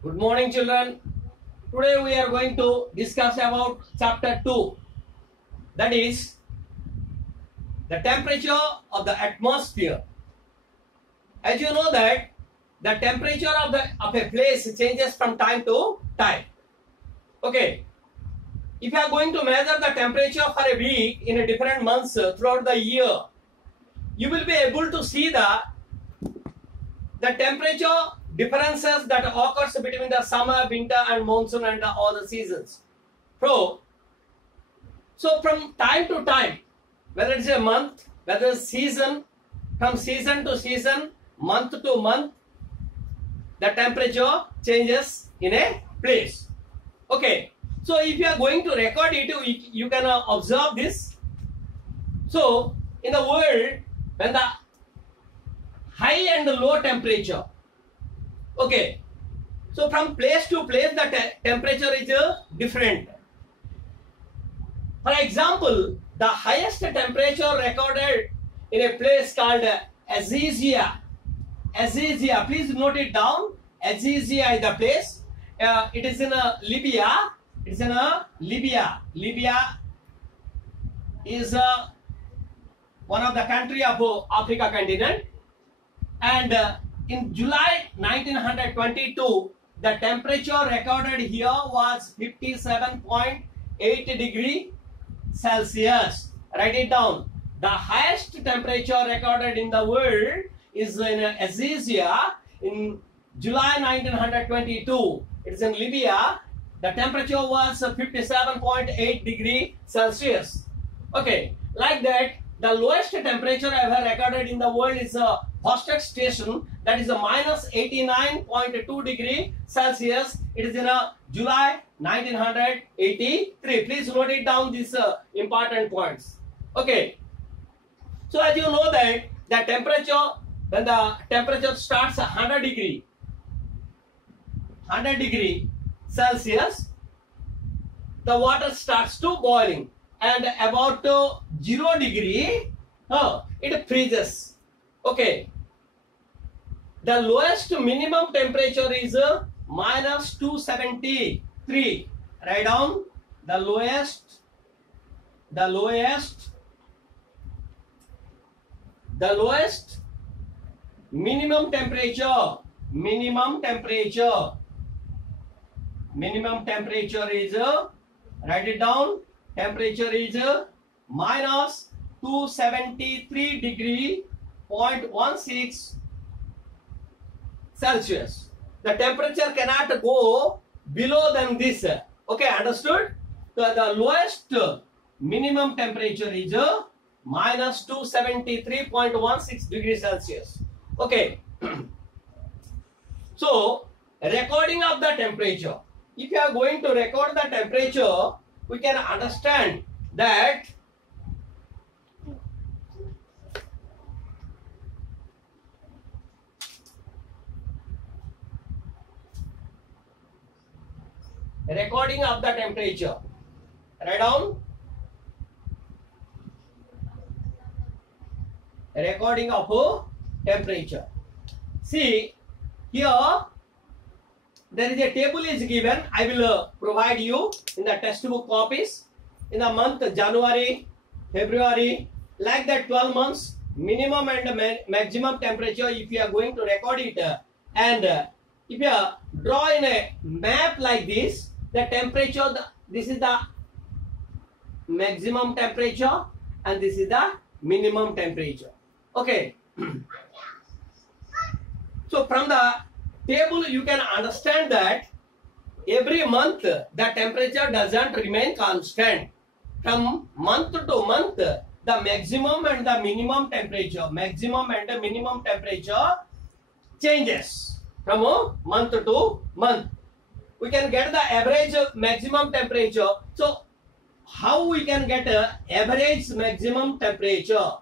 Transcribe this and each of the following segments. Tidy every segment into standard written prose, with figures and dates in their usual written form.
Good morning, children. Today we are going to discuss about chapter 2. That is the temperature of the atmosphere. As you know that the temperature of a place changes from time to time. Okay. If you are going to measure the temperature for a week in a different months throughout the year, you will be able to see the temperature differences that occurs between the summer, winter and monsoon and all the seasons. So from time to time, whether it's a month, whether it's season, from season to season, month to month, the temperature changes in a place. Okay. So if you are going to record it, you can observe this. So in the world, when the high and low temperature, okay, so from place to place the temperature is different. For example, the highest temperature recorded in a place called Azizia. Azizia, please note it down. Azizia is the place. It is in Libya. It is in Libya. Libya is one of the country of Africa continent. And in July 1922, the temperature recorded here was 57.8 degree Celsius. Write it down. The highest temperature recorded in the world is in Azizia in July 1922. It is in Libya. The temperature was 57.8 degree Celsius. Okay, like that, the lowest temperature ever recorded in the world is Vostok Station, that is a minus 89.2 degree Celsius. It is in July 1983. Please note it down, these important points. Okay. So as you know that the temperature, when the temperature starts 100 degree Celsius, the water starts to boiling, and about 0 degree, it freezes. Okay. The lowest minimum temperature is minus 273. Write down the lowest minimum temperature. Minimum temperature is, write it down, temperature is minus 273 degree 0.16 Celsius. The temperature cannot go below than this. Okay, understood? So the lowest minimum temperature is minus 273.16 degrees Celsius. Okay. So recording of the temperature. If you are going to record the temperature, we can understand that recording of the temperature. Write down. Recording of temperature. See, here there is a table is given. I will provide you in the textbook copies. In the month January, February, like that 12 months, minimum and maximum temperature, if you are going to record it, and if you draw in a map like this, the temperature, this is the maximum temperature and this is the minimum temperature. Okay. So from the table you can understand that every month the temperature doesn't remain constant. From month to month, the maximum and the minimum temperature, changes from month to month. We can get the average maximum temperature. So how we can get average maximum temperature?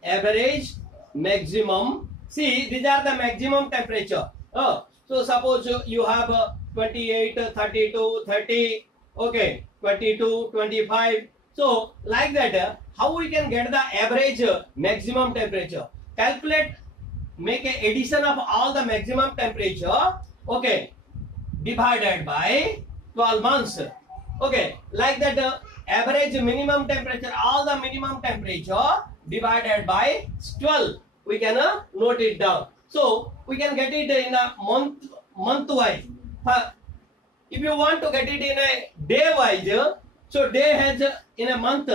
Average maximum. See, these are the maximum temperature. So suppose you have 28, 32, 30, okay, 22, 25. So like that, how we can get the average maximum temperature? Calculate, make a addition of all the maximum temperature. Okay, divided by 12 months. Okay, like that average minimum temperature, all the minimum temperature divided by 12. We can note it down. So we can get it in a month wise. If you want to get it in a day wise, so day has in a month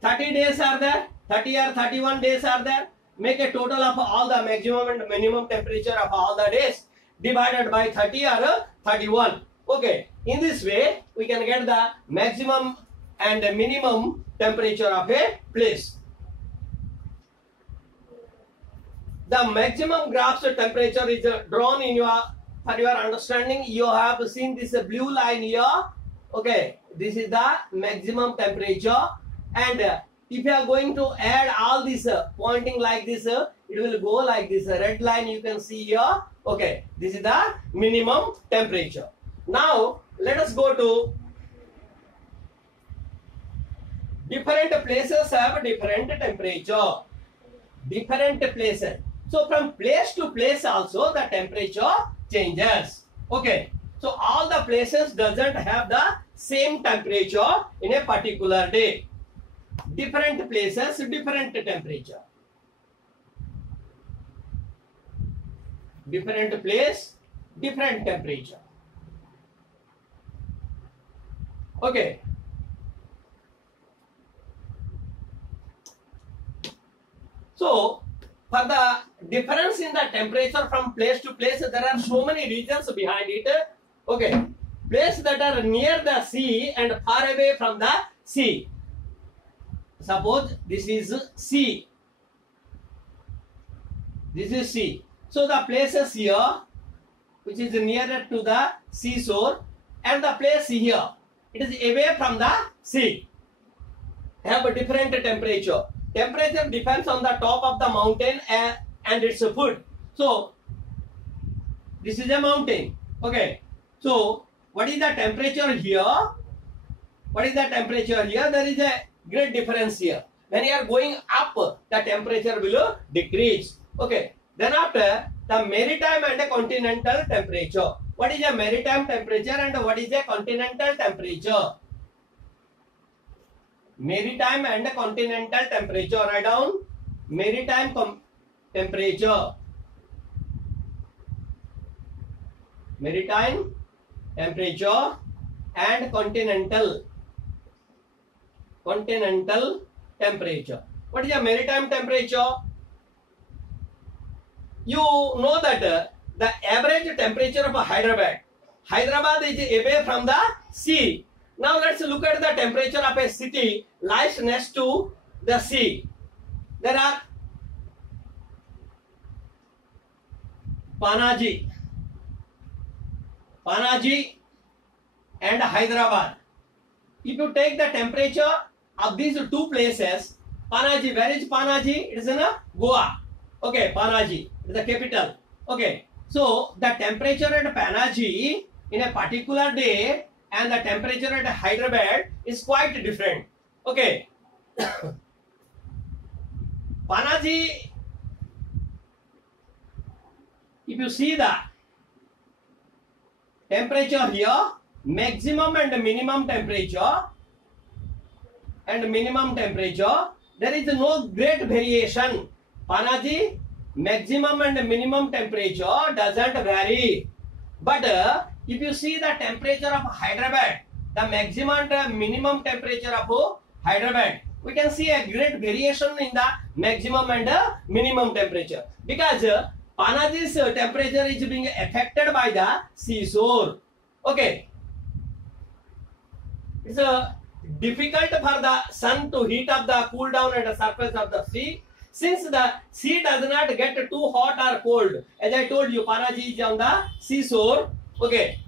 30 days are there, 30 or 31 days are there. Make a total of all the maximum and minimum temperature of all the days divided by 30 or 31. Okay, in this way we can get the maximum and minimum temperature of a place. The maximum graph's temperature is drawn in your, for your understanding. You have seen this blue line here. Okay, this is the maximum temperature, and if you are going to add all this pointing like this, it will go like this. Red line you can see here. Okay, this is the minimum temperature. Now let us go to different places have different temperature. Different places. So from place to place also the temperature changes. Okay. So all the places doesn't have the same temperature in a particular day. Different places, different temperature. Different place, different temperature. Okay. So for the difference in the temperature from place to place, there are so many reasons behind it. Okay. Places that are near the sea and far away from the sea. Suppose this is sea. This is sea. So the places here, which is nearer to the seashore, and the place here, it is away from the sea, have a different temperature. Temperature depends on the top of the mountain and its foot. So this is a mountain. Okay. So what is the temperature here? What is the temperature here? There is a great difference here. When you are going up, the temperature will decrease. Okay. Then after, the maritime and a continental temperature. What is a maritime temperature and what is a continental temperature? Maritime and a continental temperature. Write down maritime temperature. Maritime temperature and continental temperature. What is a maritime temperature? You know that the average temperature of Hyderabad is away from the sea. Now let's look at the temperature of a city lies next to the sea. There are Panaji and Hyderabad. If you take the temperature of these two places, Panaji, where is Panaji? It is in Goa. Okay, Panaji is the capital. Okay, so the temperature at Panaji in a particular day and the temperature at Hyderabad is quite different. Okay, Panaji, if you see the temperature here, maximum and minimum temperature, there is no great variation. Panaji, maximum and minimum temperature doesn't vary. But if you see the temperature of Hyderabad, the maximum and minimum temperature of Hyderabad, we can see a great variation in the maximum and minimum temperature. Because Panaji's temperature is being affected by the seashore. Okay. It's difficult for the sun to heat up the cool down at the surface of the sea. Since the sea does not get too hot or cold, as I told you, Panaji is on the seashore. Okay,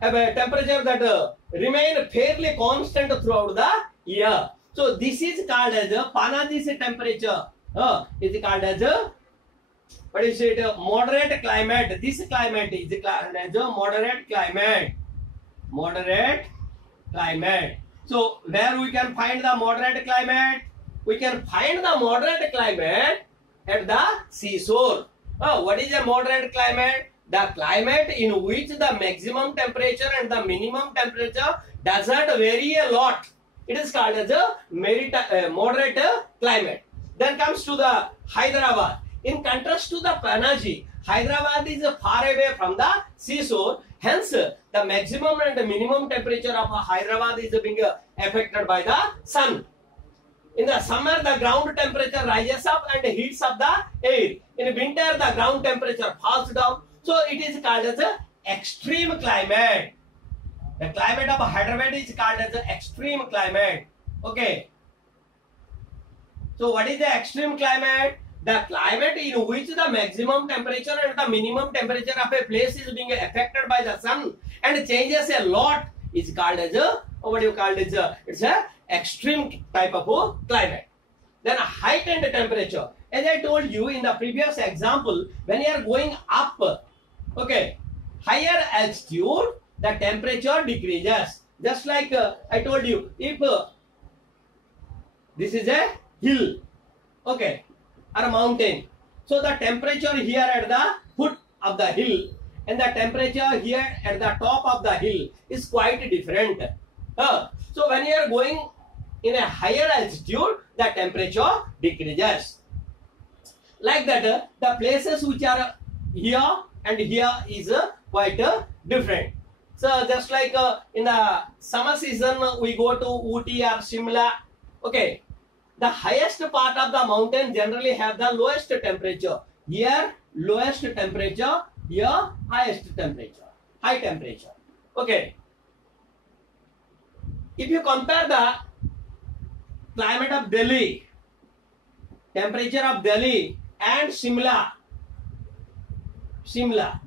have a temperature that remain fairly constant throughout the year. So this is called as Panaji's temperature. Is called as what is it? Moderate climate. This climate is called as moderate climate. Moderate climate. So where we can find the moderate climate? We can find the moderate climate at the seashore. What is a moderate climate? the climate in which the maximum temperature and the minimum temperature doesn't vary a lot. It is called as a moderate climate. Then comes to the Hyderabad. In contrast to the Panaji, Hyderabad is far away from the seashore. Hence, the maximum and the minimum temperature of Hyderabad is being affected by the sun. In the summer, the ground temperature rises up and heats up the air. In winter, the ground temperature falls down. So, it is called as an extreme climate. The climate of Hyderabad is called as an extreme climate. Okay. So, what is the extreme climate? The climate in which the maximum temperature and the minimum temperature of a place is being affected by the sun and changes a lot is called as a, what do you call it? It's a extreme type of climate. Then height and temperature. As I told you in the previous example, when you are going up, okay, higher altitude, the temperature decreases. Just like I told you, if this is a hill, okay, or a mountain, so the temperature here at the foot of the hill and the temperature here at the top of the hill is quite different. So when you are going in a higher altitude, the temperature decreases. Like that, the places which are here and here is quite different. So just like in the summer season, we go to Ooty or Shimla. Okay, the highest part of the mountain generally have the lowest temperature. Here lowest temperature, here highest temperature, high temperature. Okay. If you compare the climate of Delhi, temperature of Delhi and Shimla,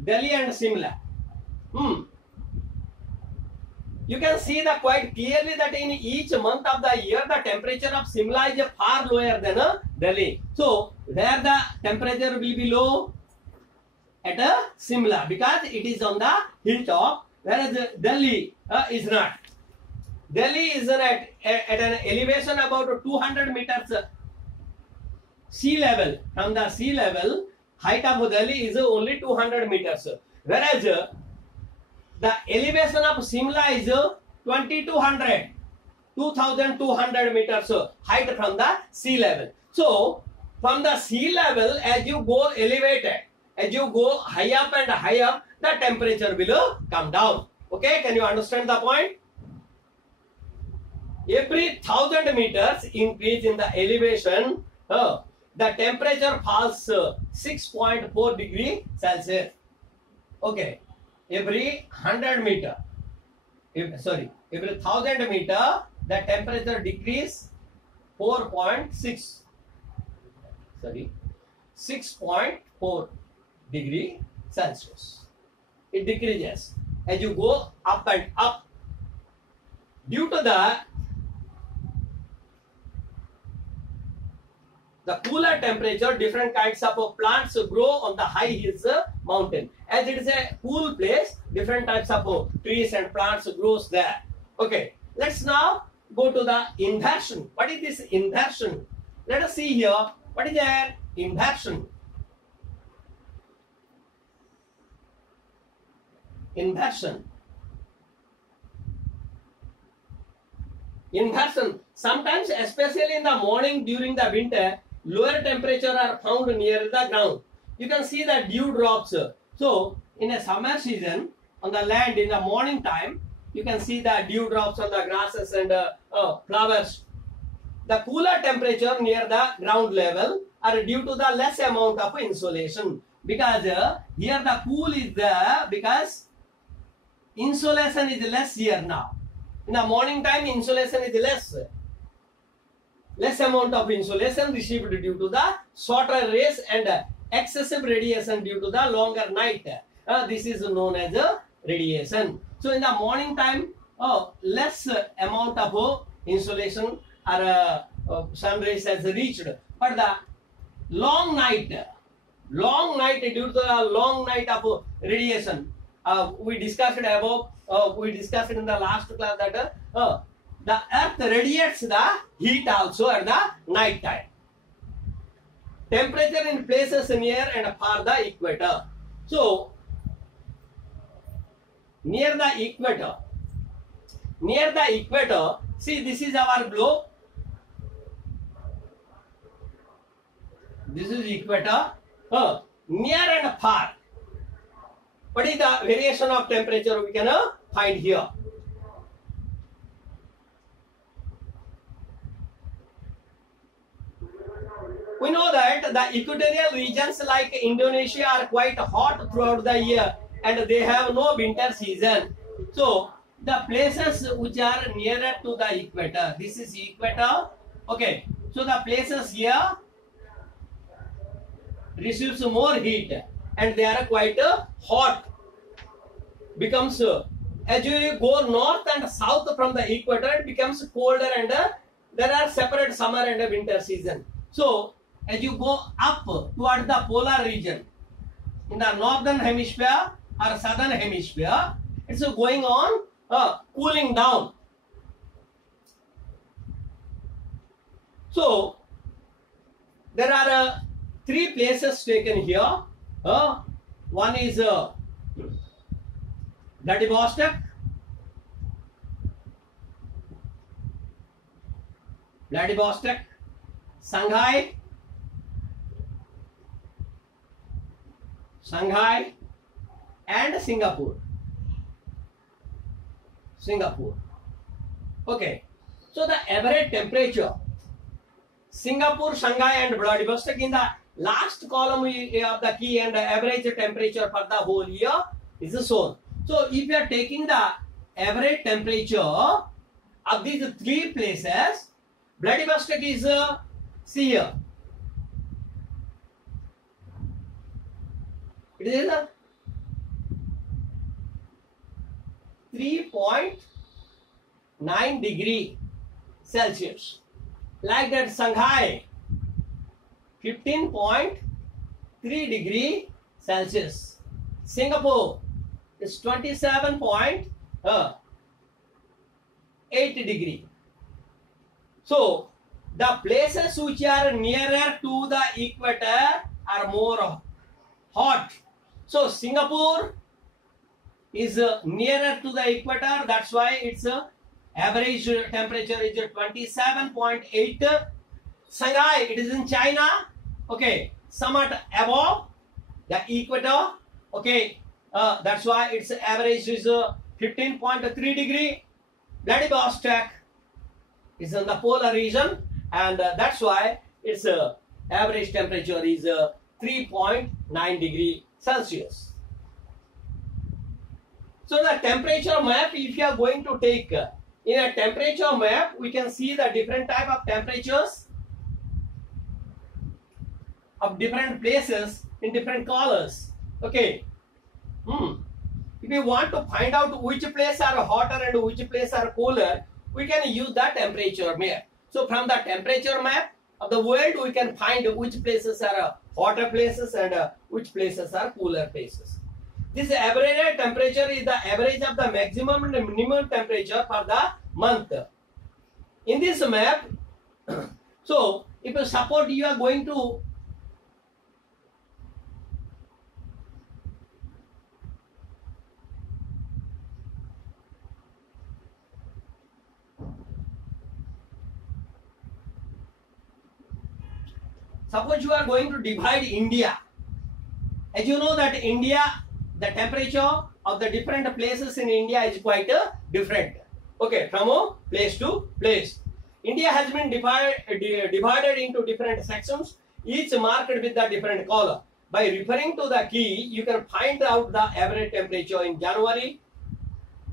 Delhi and Shimla, you can see that quite clearly that in each month of the year, the temperature of Shimla is far lower than Delhi. So, where the temperature will be low? At Shimla, because it is on the hilltop, whereas Delhi is not. Delhi is at an elevation about 200 meters sea level. From the sea level, height of Delhi is only 200 meters. Whereas the elevation of Shimla is 2200 meters height from the sea level. So, from the sea level, as you go elevated, as you go high up and high up, the temperature will come down. Okay, can you understand the point? Every 1000 meters increase in the elevation, the temperature falls 6.4 degrees Celsius. Okay, every 100 meter, every 1000 meter, the temperature decrease 6.4 degree Celsius. It decreases as you go up and up. Due to the cooler temperature, different kinds of plants grow on the high hills mountain. As it is a cool place, different types of trees and plants grows there. Okay, let's now go to the inversion. What is this inversion? Let us see here. What is their inversion? Inversion. Sometimes, especially in the morning during the winter, lower temperature are found near the ground. You can see the dew drops. So, in a summer season, on the land in the morning time, you can see the dew drops on the grasses and flowers. The cooler temperature near the ground level are due to the less amount of insolation. Because here the cool is there because insolation is less here now. In the morning time, insolation is less amount of insolation received due to the shorter rays and excessive radiation due to the longer night. This is known as radiation. So in the morning time, less amount of insolation or sun rays has reached. But the long night due to the long night of radiation, we discussed above. We discussed in the last class that the earth radiates the heat also at the night time. Temperature in places near and far the equator. So, near the equator. Near the equator, see, this is our globe. This is equator. Near and far. What is the variation of temperature we can find here? We know that the equatorial regions like Indonesia are quite hot throughout the year and they have no winter season. So the places which are nearer to the equator, this is equator. Okay, so the places here receives more heat and they are quite hot. Becomes as you go north and south from the equator, it becomes colder and there are separate summer and winter season. So as you go up toward the polar region in the northern hemisphere or southern hemisphere, it's going on cooling down. So there are three places taken here. One is Vladivostok, Shanghai, and Singapore. Okay, so the average temperature, Singapore, Shanghai and Vladivostok, in the last column of the key, and the average temperature for the whole year is shown. So if you are taking the average temperature of these three places, Vladivostok is see here. It is 3.9 degree Celsius. Like that, Shanghai 15.3 degree Celsius. Singapore is 27.8 degree. So the places which are nearer to the equator are more hot. So Singapore is nearer to the equator, that's why its average temperature is 27.8. Shanghai, it is in China, okay, somewhat above the equator, okay, that's why its average is 15.3 degree. Vladivostok is in the polar region, and that's why its average temperature is 3.9 degree Celsius. So the temperature map, if you are going to take in a temperature map, we can see the different type of temperatures of different places in different colors. Okay. If you want to find out which place are hotter and which place are cooler, we can use the temperature map. So from the temperature map of the world, we can find which places are hotter places and which places are cooler places. This average temperature is the average of the maximum and minimum temperature for the month. In this map, so if you suppose you are going to divide India. As you know that India, the temperature of the different places in India is quite different. Okay, from a place to place. India has been divided into different sections, each marked with the different color. By referring to the key, you can find out the average temperature in January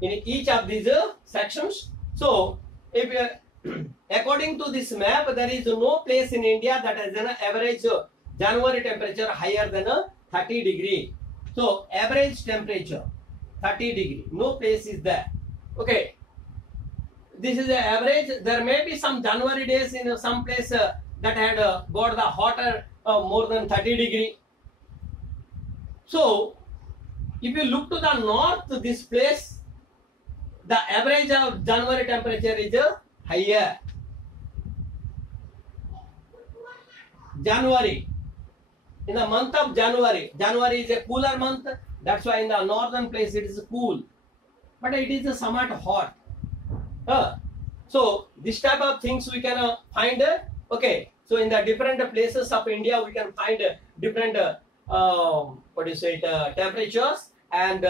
in each of these sections. So, if according to this map, there is no place in India that has an average January temperature higher than 30 degree. So, average temperature 30 degree. No place is there. Okay. This is the average. There may be some January days in some place that had got the hotter more than 30 degree. So, if you look to the north, this place, the average of January temperature is higher. January. In the month of January, January is a cooler month. That's why in the northern place it is cool. but it is somewhat hot. So this type of things we can find. Okay, so in the different places of India, we can find different temperatures, and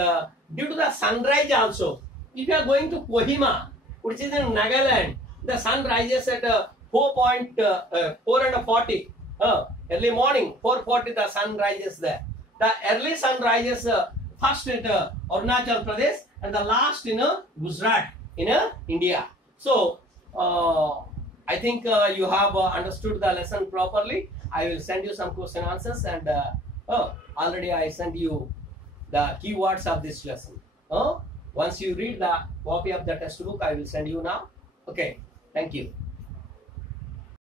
due to the sunrise also. If you are going to Kohima, which is in Nagaland, the sun rises at 4:40. Early morning, 4:40, the sun rises there. The early sun rises first in Arunachal Pradesh and the last in Gujarat in India. So I think you have understood the lesson properly. I will send you some question answers, and already I sent you the keywords of this lesson. Once you read the copy of the textbook, I will send you now. Okay, thank you.